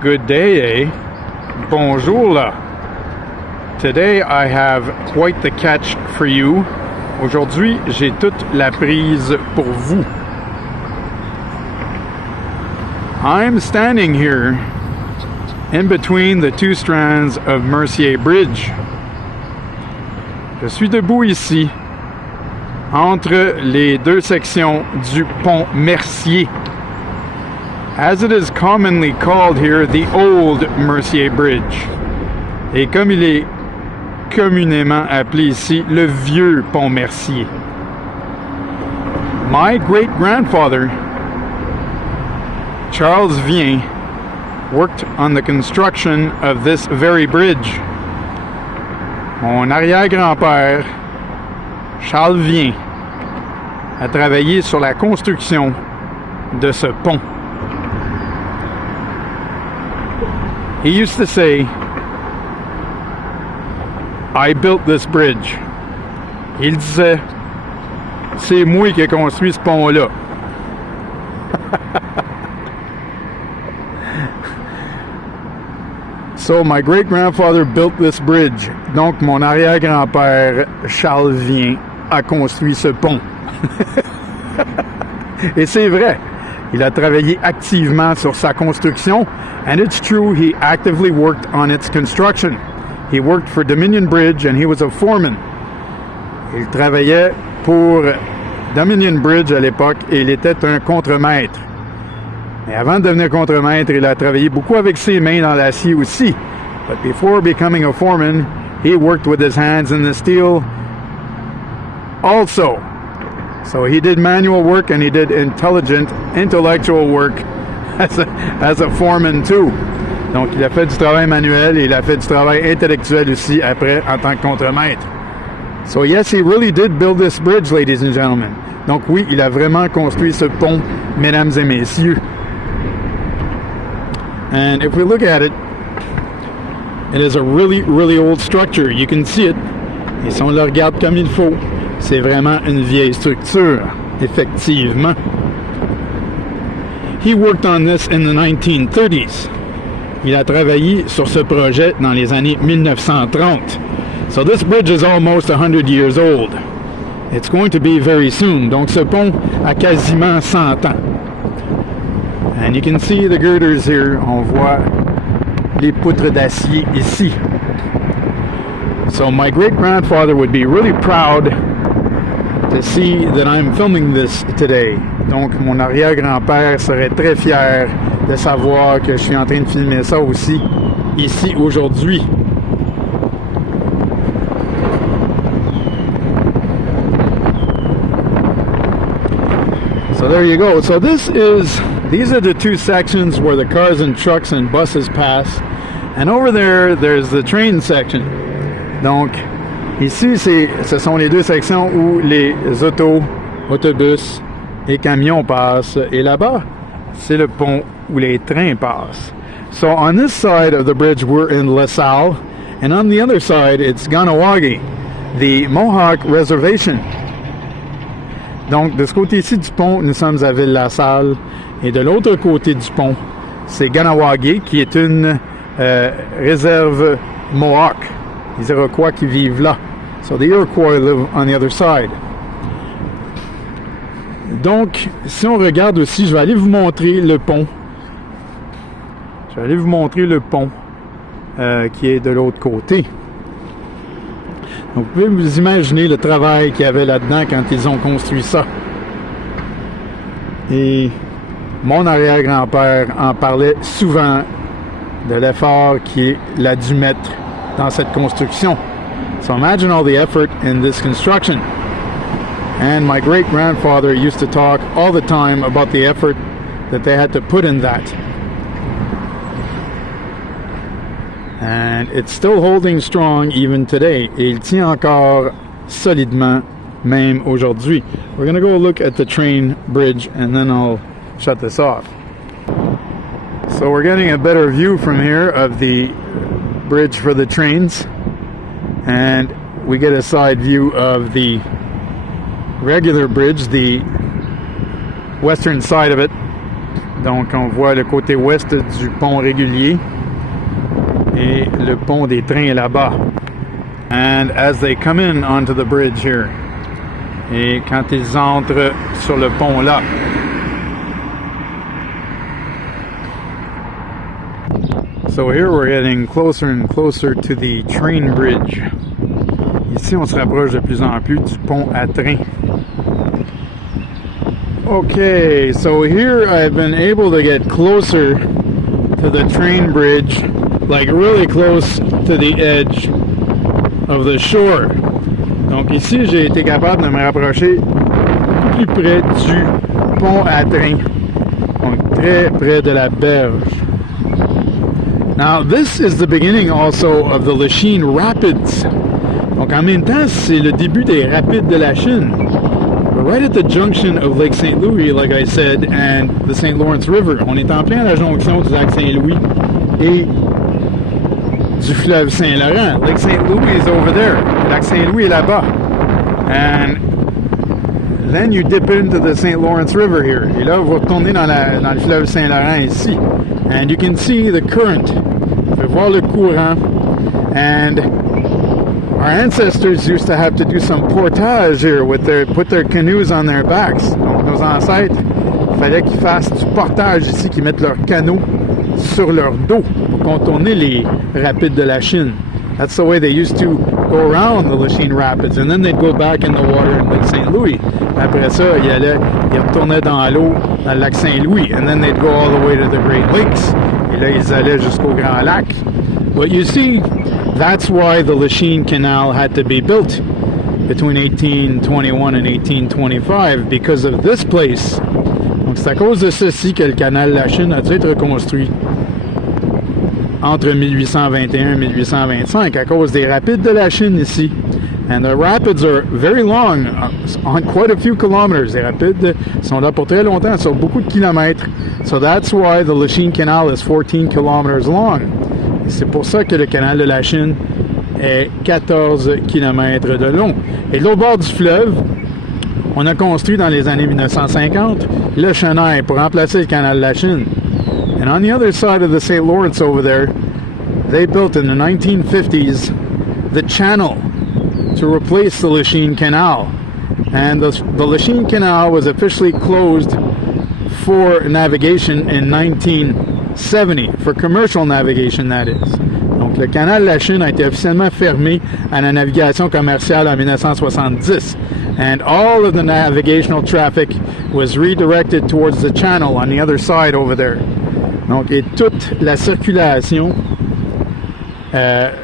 Good day, eh? Bonjour là. Today I have quite the catch for you. Aujourd'hui, j'ai toute la prise pour vous. I'm standing here in between the two strands of Mercier Bridge. Je suis debout ici, entre les deux sections du pont Mercier. As it is commonly called here, the Old Mercier Bridge. Et comme il est communément appelé ici, le vieux pont Mercier. My great-grandfather, Charles Vien, worked on the construction of this very bridge. Mon arrière-grand-père, Charles Vien, a travaillé sur la construction de ce pont. He used to say, I built this bridge. Il disait, c'est moi qui ai construit ce pont-là. So my great-grandfather built this bridge. Donc mon arrière-grand-père Charles Vien a construit ce pont. Et c'est vrai. Il a travaillé activement sur sa construction, and it's true he actively worked on its construction. He worked for Dominion Bridge and he was a foreman. Il travaillait pour Dominion Bridge à l'époque et il était un contremaître. Mais avant de devenir contremaître, il a travaillé beaucoup avec ses mains dans l'acier aussi. But before becoming a foreman, he worked with his hands in the steel also. So he did manual work and he did intellectual work as a foreman too. Donc il a fait du travail manuel et il a fait du travail intellectuel aussi après en tant que contremaître. So yes, he really did build this bridge, ladies and gentlemen. Donc oui, il a vraiment construit ce pont, mesdames et messieurs. And if we look at it, it is a really, really old structure. You can see it. Et si on le regarde comme il faut, c'est vraiment une vieille structure, effectivement. He worked on this in the 1930s. Il a travaillé sur ce projet dans les années 1930. So this bridge is almost 100 years old. It's going to be very soon. Donc ce pont a quasiment 100 ans. And you can see the girders here. On voit les poutres d'acier ici. So my great-grandfather would be really proud to see that I'm filming this today. Donc mon arrière-grand-père serait très fier de savoir que je suis en train de filmer ça aussi ici aujourd'hui. So there you go. So these are the two sections where the cars and trucks and buses pass. And over there's the train section. Donc ici, ce sont les deux sections où les autobus et camions passent. Et là-bas, c'est le pont où les trains passent. So on this side of the bridge, we're in LaSalle. And on the other side, it's Ganawagi, the Mohawk Reservation. Donc, de ce côté-ci du pont, nous sommes à Ville-la-Salle. Et de l'autre côté du pont, c'est Ganawagi, qui est une réserve Mohawk. Les Iroquois qui vivent là. So the Iroquois live on the other side. Donc, si on regarde aussi, je vais aller vous montrer le pont. Je vais aller vous montrer le pont qui est de l'autre côté. Donc, vous pouvez vous imaginer le travail qu'il y avait là-dedans quand ils ont construit ça. Et mon arrière-grand-père en parlait souvent de l'effort qu'il a dû mettre dans cette construction. So imagine all the effort in this construction. And my great-grandfather used to talk all the time about the effort that they had to put in that. And it's still holding strong even today. Et il tient encore solidement même aujourd'hui. We're going to go look at the train bridge and then I'll shut this off. So we're getting a better view from here of the bridge for the trains. And we get a side view of the regular bridge, the western side of it, Donc on voit le côté ouest du pont régulier et le pont des trains est là-bas. And as they come in onto the bridge here, et quand ils entrent sur le pont là, so here we're getting closer and closer to the train bridge. Ici on se rapproche de plus en plus du pont à train. Okay, so here I've been able to get closer to the train bridge, like really close to the edge of the shore. Donc ici, j'ai été capable de me rapprocher plus près du pont à train. Donc très près de la berge. Now this is the beginning also of the Lachine Rapids. Donc en même temps, c'est le début des rapides de la Chine. We're right at the junction of Lake St. Louis, like I said, and the St. Lawrence River. On est en plein à la jonction du lac Saint-Louis et du fleuve Saint-Laurent. Lake St. Louis is over there. Le lac Saint-Louis est là-bas. And then you dip into the St. Lawrence River here. Et là, vous retournez dans le fleuve Saint-Laurent ici. And you can see the current. Vous pouvez voir le courant. And our ancestors used to have to do some portage here with put their canoes on their backs. Donc, nos ancêtres, il fallait qu'ils fassent du portage ici, qu'ils mettent leurs canots sur leur dos pour contourner les rapides de la Chine. That's the way they used to go around the Lachine Rapids, and then they'd go back in the water in Lake St. Louis. Après ça, ils retournaient dans l'eau dans le lac Saint-Louis, and then they'd go all the way to the Great Lakes. Et là, ils allaient jusqu'au Grand Lac. But you see, that's why the Lachine Canal had to be built between 1821 and 1825, because of this place. Donc c'est à cause de ceci que le canal Lachine a dû être reconstruit entre 1821 et 1825 à cause des rapides de la Chine ici. And the rapids are very long, on quite a few kilometers. Les rapides sont là pour très longtemps, sur beaucoup de kilomètres. So that's why the Lachine Canal is 14 kilometers long. C'est pour ça que le canal de la Chine est 14 km de long. Et de l'autre bord du fleuve, on a construit dans les années 1950 le Chenail pour remplacer le canal de la Chine. And on the other side of the St. Lawrence over there, they built in the 1950s the channel to replace the Lachine Canal. And the Lachine Canal was officially closed for navigation in 1970, for commercial navigation that is. Donc le canal de la Chine a été officiellement fermé à la navigation commerciale en 1970. And all of the navigational traffic was redirected towards the channel on the other side over there. Donc, et toute la circulation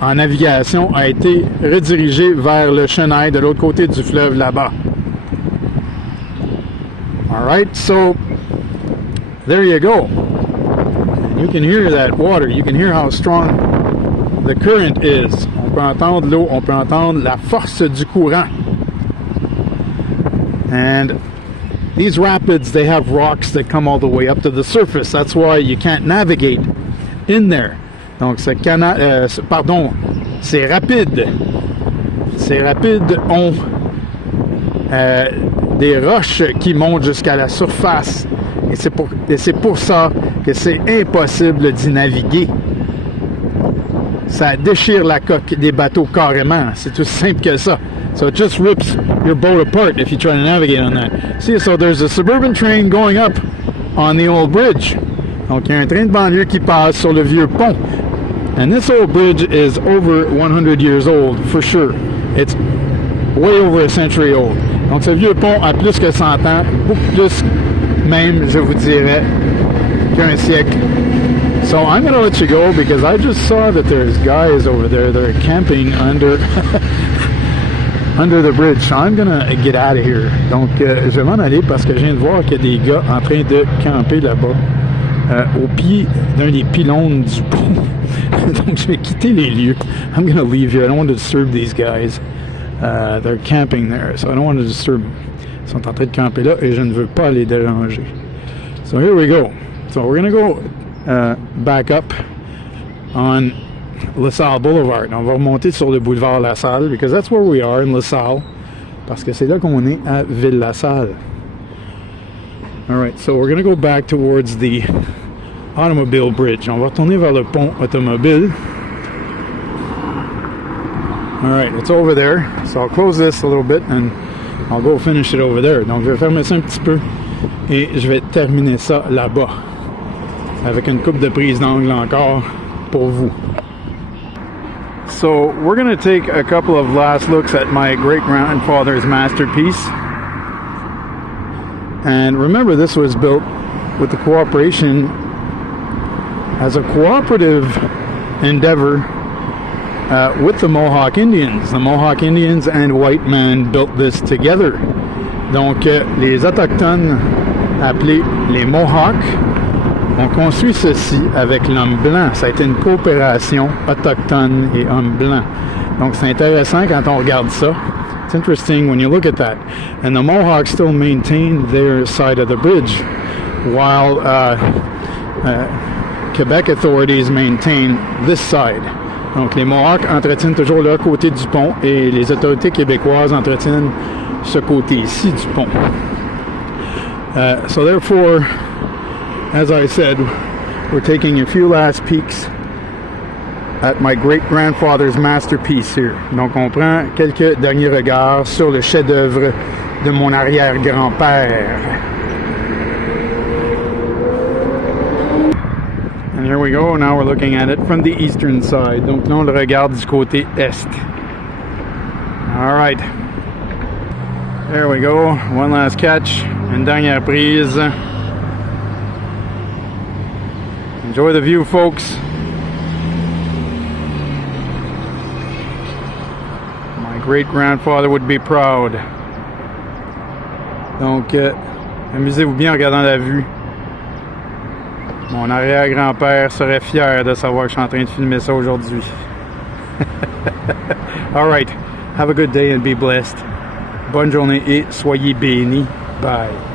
en navigation a été redirigée vers le Chenail de l'autre côté du fleuve là-bas. All right, so there you go. You can hear that water. You can hear how strong the current is. On peut entendre l'eau, on peut entendre la force du courant. And these rapids, they have rocks that come all the way up to the surface. That's why you can't navigate in there. Donc, ces rapides. Ces rapides ont des roches qui montent jusqu'à la surface. Et c'est pour ça que c'est impossible d'y naviguer. Ça déchire la coque des bateaux carrément. C'est tout simple que ça. So it just rips your boat apart if you try to navigate on that. See, so there's a suburban train going up on the old bridge. Donc, il y a un train de banlieue qui passe sur le vieux pont. And this old bridge is over 100 years old, for sure. It's way over a century old. Donc, ce vieux pont a plus que 100 ans, beaucoup plus même, je vous dirais, qu'un siècle. So I'm going to let you go because I just saw that there's guys over there that are camping under the bridge. So I'm going to get out of here. Donc, je vais m'en aller parce que je viens de voir qu'il y a des gars en train de camper là-bas au pied d'un des pylônes du pont. Donc, je vais quitter les lieux. I'm going to leave here. I don't want to disturb these guys. They're camping there, so I don't want to disturb them. Ils sont en train de camper là et je ne veux pas les déranger. So here we go. So we're going to go back up on LaSalle Boulevard. On va remonter sur le boulevard LaSalle because that's where we are in LaSalle. Parce que c'est là qu'on est à Ville-LaSalle. All right, so we're gonna go back towards the automobile bridge. On va retourner vers le pont automobile. All right, it's over there. So I'll close this a little bit and I'll go finish it over there. Donc je vais fermer ça un petit peu et je vais terminer ça là-bas avec une coupe de prise d'angle encore pour vous. So we're going to take a couple of last looks at my great-grandfather's masterpiece. And remember, this was built with the cooperation as a cooperative endeavor with the Mohawk Indians. The Mohawk Indians and white men built this together. Donc, les Autochtones, appelés les Mohawks, ont construit ceci avec l'homme blanc. Ça a été une coopération autochtone et homme blanc. Donc, c'est intéressant quand on regarde ça. It's interesting when you look at that. And the Mohawks still maintain their side of the bridge, while Quebec authorities maintain this side. Donc, les Mohawks entretiennent toujours leur côté du pont et les autorités québécoises entretiennent ce côté-ci du pont. So therefore, as I said, we're taking a few last peeks at my great-grandfather's masterpiece here. Donc, on prend quelques derniers regards sur le chef-d'œuvre de mon arrière-grand-père. And here we go. Now we're looking at it from the eastern side. Donc, là, on le regarde du côté est. All right. There we go. One last catch. Une dernière prise. Enjoy the view, folks. My great-grandfather would be proud. Donc, amusez-vous bien en regardant la vue. Mon arrière-grand-père serait fier de savoir que je suis en train de filmer ça aujourd'hui. All right. Have a good day and be blessed. Bonne journée et soyez bénis. Bye.